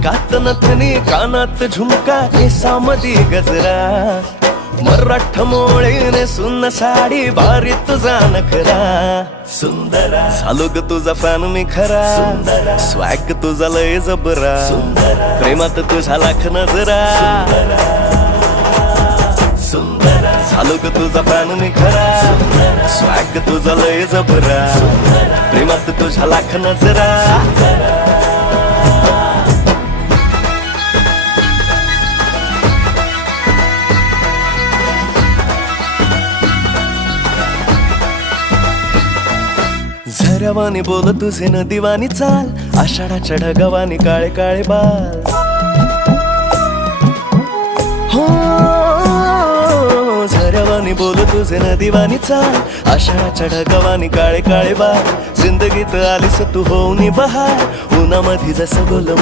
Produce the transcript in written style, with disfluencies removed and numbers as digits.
नाकात नथनी कानात झुमका केसामधी गजरा मराठ मोळीने सुन्न साडी भारी तुझा नखरा सुंदरा झालो ग तुझा फॅन मी खरा स्वॅग तुझा लय जबरा प्रेमात तुझा लाख नजरा झालो ग तुझा फॅन मी खरा स्वॅग तुझा लय जबरा प्रेमात तुझा लाख नजरा झऱ्यावानी बोल तुझे नदीवानी चाल आषाढाच्या ढगावानी काळे काळे बाल हो झऱ्यावानी बोल तुझे नदीवानी चाल आषाढाच्या ढगावानी काळे काळे बाल जिंदगीत आलीस तू होऊनी बहार उन्हामध्ये जसं बोल